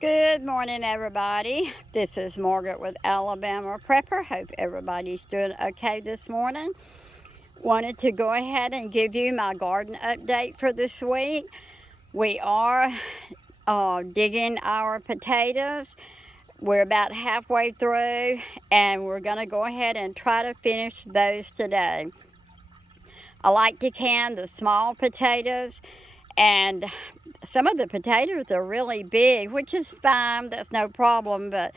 Good morning, everybody. This is Margaret with Alabama Prepper. Hope everybody's doing okay this morning. Wanted to go ahead and give you my garden update for this week. We are digging our potatoes. We're about halfway through, and we're going to go ahead and try to finish those today. I like to can the small potatoes, and some of the potatoes are really big, which is fine, that's no problem, but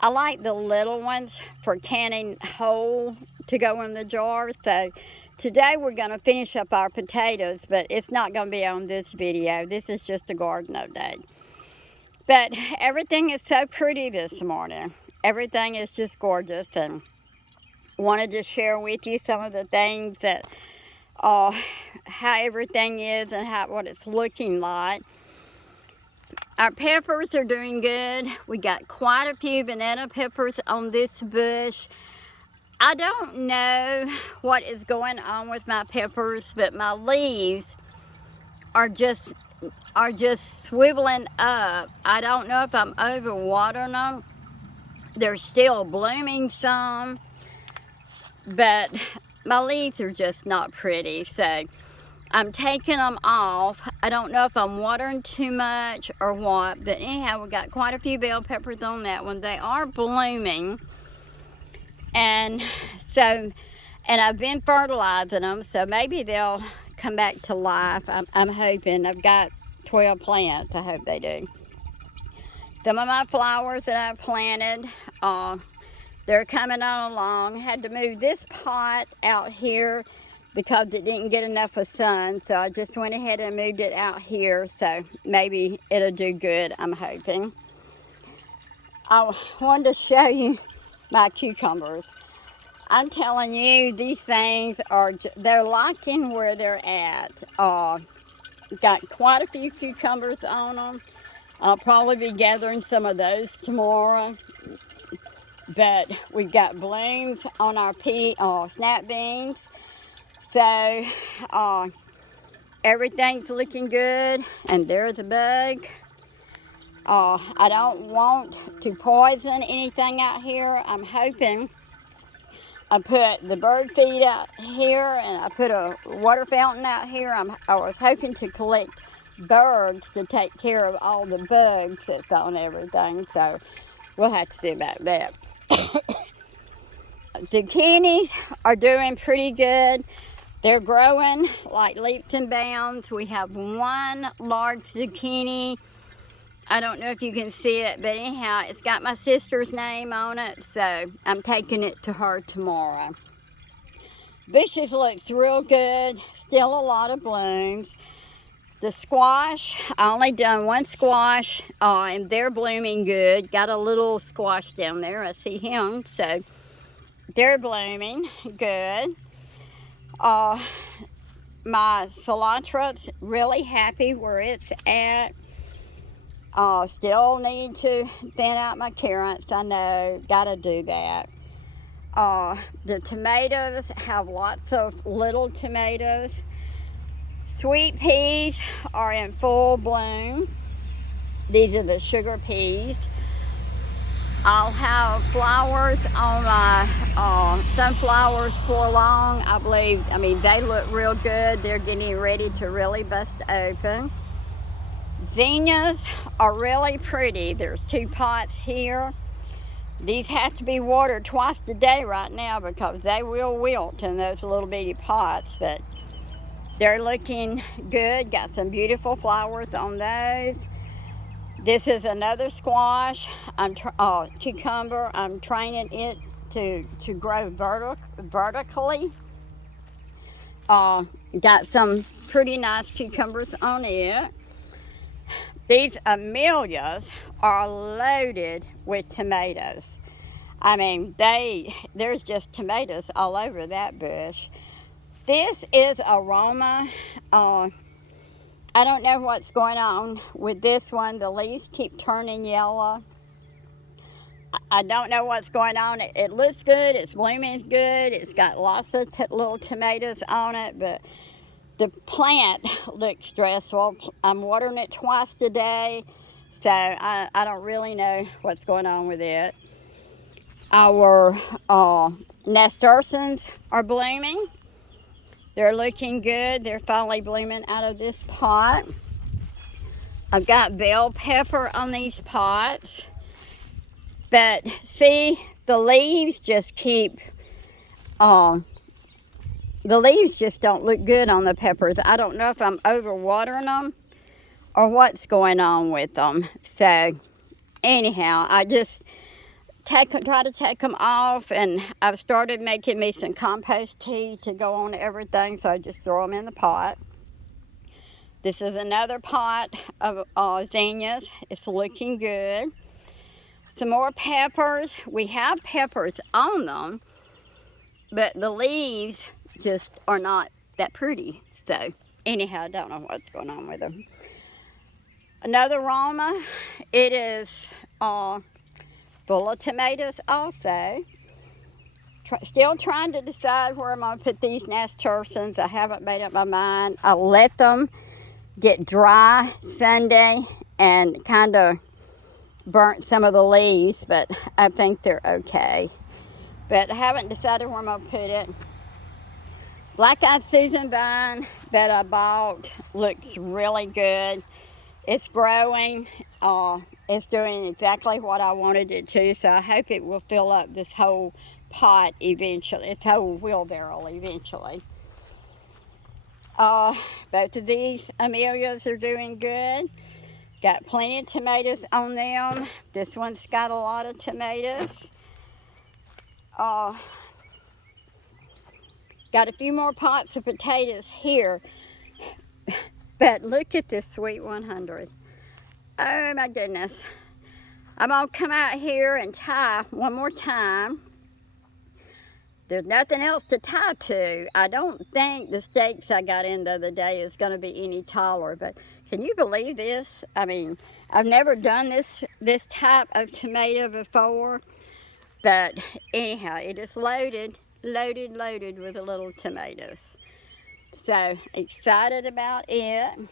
I like the little ones for canning whole to go in the jar. So today we're going to finish up our potatoes, but it's not going to be on this video. This is just a garden update. But everything is so pretty this morning. Everything is just gorgeous, and wanted to share with you some of the things that how everything is and what it's looking like. Our peppers are doing good. We got quite a few banana peppers on this bush. I don't know what is going on with my peppers, but my leaves are just swiveling up. I don't know if I'm overwatering them. They're still blooming some, but my leaves are just not pretty, so I'm taking them off. I don't know if I'm watering too much or what, but anyhow, we got quite a few bell peppers on that one. They are blooming, and I've been fertilizing them, so maybe they'll come back to life. I'm hoping. I've got 12 plants. I hope they do. Some of my flowers that I planted, they're coming on along. Had to move this pot out here because it didn't get enough of sun, so I just went ahead and moved it out here, so maybe it'll do good, I'm hoping. I wanted to show you my cucumbers. I'm telling you, these things they're liking where they're at. Got quite a few cucumbers on them. I'll probably be gathering some of those tomorrow. But we've got blooms on our snap beans. So everything's looking good, and there's a bug. I don't want to poison anything out here. I'm hoping I put the bird feed out here, and I put a water fountain out here. I was hoping to collect birds to take care of all the bugs that's on everything, so we'll have to see about that. Zucchinis are doing pretty good. They're growing like leaps and bounds. We have one large zucchini. I don't know if you can see it, but anyhow, it's got my sister's name on it, so I'm taking it to her tomorrow. Bushes looks real good. Still a lot of blooms. The squash, I only done one squash, and they're blooming good. Got a little squash down there. I see him, so they're blooming good. My cilantro's really happy where it's at. Still need to thin out my carrots. I know, gotta do that. The tomatoes have lots of little tomatoes. Sweet peas are in full bloom. These are the sugar peas. I'll have flowers on my sunflowers for long, I believe. I mean, they look real good. They're getting ready to really bust open. Zinnias are really pretty. There's 2 pots here. These have to be watered twice a day right now because they will wilt in those little bitty pots, but they're looking good. Got some beautiful flowers on those. This is another squash, cucumber. I'm training it to grow vertically. Got some pretty nice cucumbers on it. These amelias are loaded with tomatoes. I mean, there's just tomatoes all over that bush. This is aroma. I don't know what's going on with this one. The leaves keep turning yellow. I don't know what's going on. It looks good. It's blooming good. It's got lots of little tomatoes on it, but the plant looks stressful. I'm watering it twice a day, So I don't really know what's going on with it. Our nasturtiums are blooming. They're looking good. They're finally blooming out of this pot. I've got bell pepper on these pots. But see, the leaves just keep, the leaves just don't look good on the peppers. I don't know if I'm overwatering them or what's going on with them. So anyhow, I just try to take them off, and I've started making me some compost tea to go on everything, so I just throw them in the pot. This is another pot of zinnias. It's looking good. Some more peppers. We have peppers on them, but the leaves just are not that pretty. So anyhow, I don't know what's going on with them. Another Roma. It is full of tomatoes also. Still trying to decide where I'm going to put these nasturtiums. I haven't made up my mind. I let them get dry Sunday and kind of burnt some of the leaves, but I think they're okay. But I haven't decided where I'm going to put it. Black-eyed Susan vine that I bought looks really good. It's growing. It's doing exactly what I wanted it to, so I hope it will fill up this whole pot eventually, this whole wheelbarrow eventually. Both of these amelias are doing good. Got plenty of tomatoes on them. This one's got a lot of tomatoes. Got a few more pots of potatoes here. But look at this sweet 100. Oh my goodness. I'm going to come out here and tie one more time. There's nothing else to tie to. I don't think the stakes I got in the other day is going to be any taller, but can you believe this? I mean, I've never done this type of tomato before, but anyhow, it is loaded with the little tomatoes. So excited about it.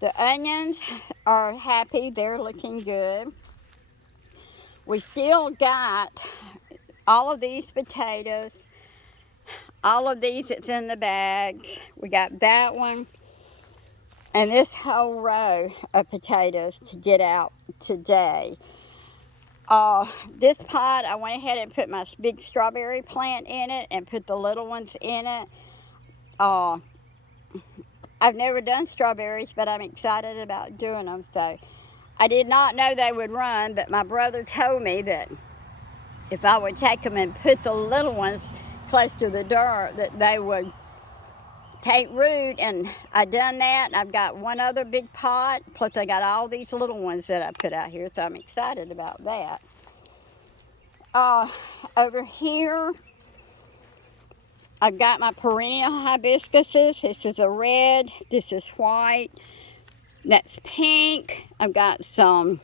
The onions are happy. They're looking good. We still got all of these potatoes, all of these that's in the bags. We got that one and this whole row of potatoes to get out today. This pot, I went ahead and put my big strawberry plant in it and put the little ones in it. I've never done strawberries, but I'm excited about doing them. So I did not know they would run, but my brother told me that if I would take them and put the little ones close to the dirt, that they would take root, and I done that. I've got one other big pot, plus I got all these little ones that I put out here, so I'm excited about that. Over here, I've got my perennial hibiscuses. This is a red, this is white, that's pink. I've got some,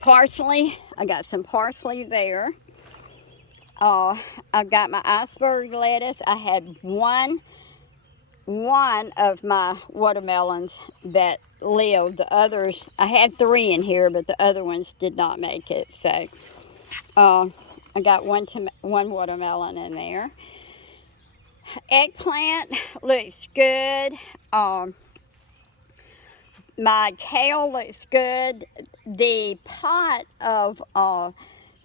parsley. I got some parsley there. I've got my iceberg lettuce. I had one of my watermelons that lived. The others, I had 3 in here, but the other ones did not make it. So I got one watermelon in there. Eggplant looks good. My kale looks good. The pot of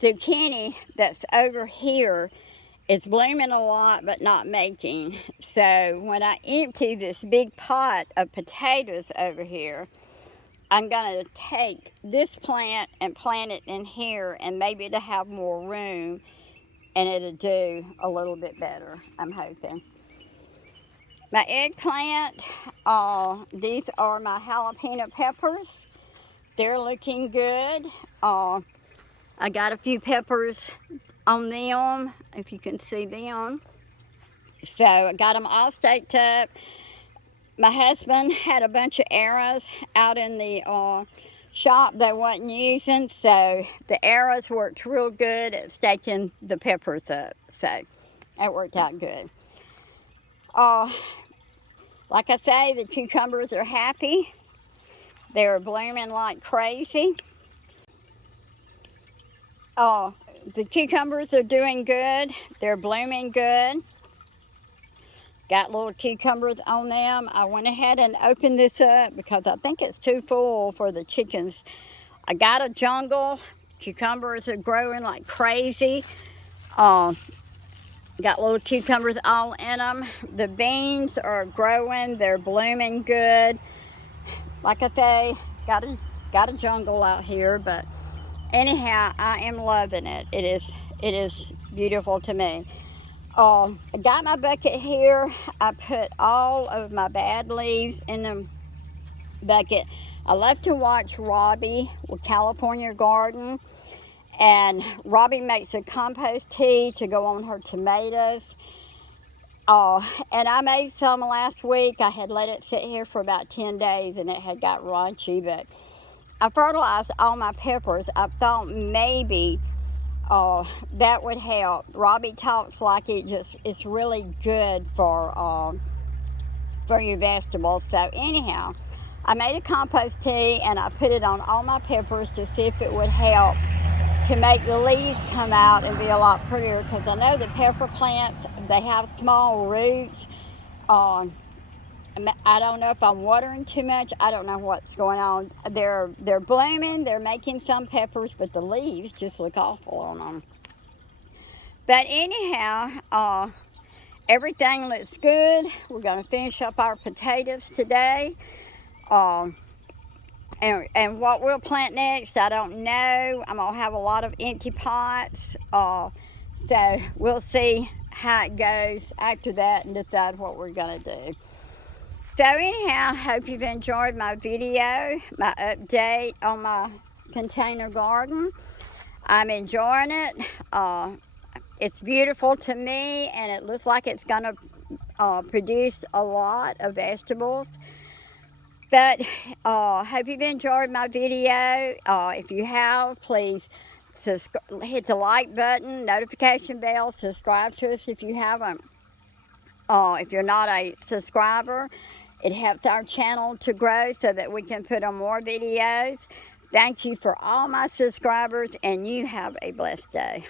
zucchini that's over here is blooming a lot but not making. So when I empty this big pot of potatoes over here, I'm going to take this plant and plant it in here, and maybe to have more room, and it'll do a little bit better, I'm hoping. My eggplant, these are my jalapeno peppers. They're looking good. I got a few peppers on them, if you can see them. So I got them all staked up. My husband had a bunch of arrows out in the shop they wasn't using, so the arrows worked real good at staking the peppers up. So that worked out good. Like I say, the cucumbers are happy. They're blooming like crazy. Oh, the cucumbers are doing good. They're blooming good. Got little cucumbers on them. I went ahead and opened this up because I think it's too full for the chickens. I got a jungle. Cucumbers are growing like crazy. Got little cucumbers all in them. The beans are growing. They're blooming good. Like I say, got a jungle out here, but anyhow, I am loving it. It is beautiful to me. I got my bucket here. I put all of my bad leaves in the bucket. I love to watch Robbie with California Garden, and Robbie makes a compost tea to go on her tomatoes. And I made some last week. I had let it sit here for about 10 days and it had got raunchy, but I fertilized all my peppers. I thought maybe that would help. Robbie talks like it's really good for your vegetables. So anyhow, I made a compost tea and I put it on all my peppers to see if it would help to make the leaves come out and be a lot prettier, because I know the pepper plants, they have small roots. I don't know if I'm watering too much. I don't know what's going on. They're blooming, they're making some peppers, but the leaves just look awful on them. But anyhow, everything looks good. We're going to finish up our potatoes today. And what we'll plant next, I don't know. I'm going to have a lot of empty pots. So we'll see how it goes after that and decide what we're going to do. So anyhow, hope you've enjoyed my video, my update on my container garden. I'm enjoying it. It's beautiful to me, and it looks like it's going to produce a lot of vegetables. But hope you've enjoyed my video. If you have, please hit the like button, notification bell, subscribe to us if you haven't. If you're not a subscriber, it helps our channel to grow so that we can put on more videos. Thank you for all my subscribers, and you have a blessed day.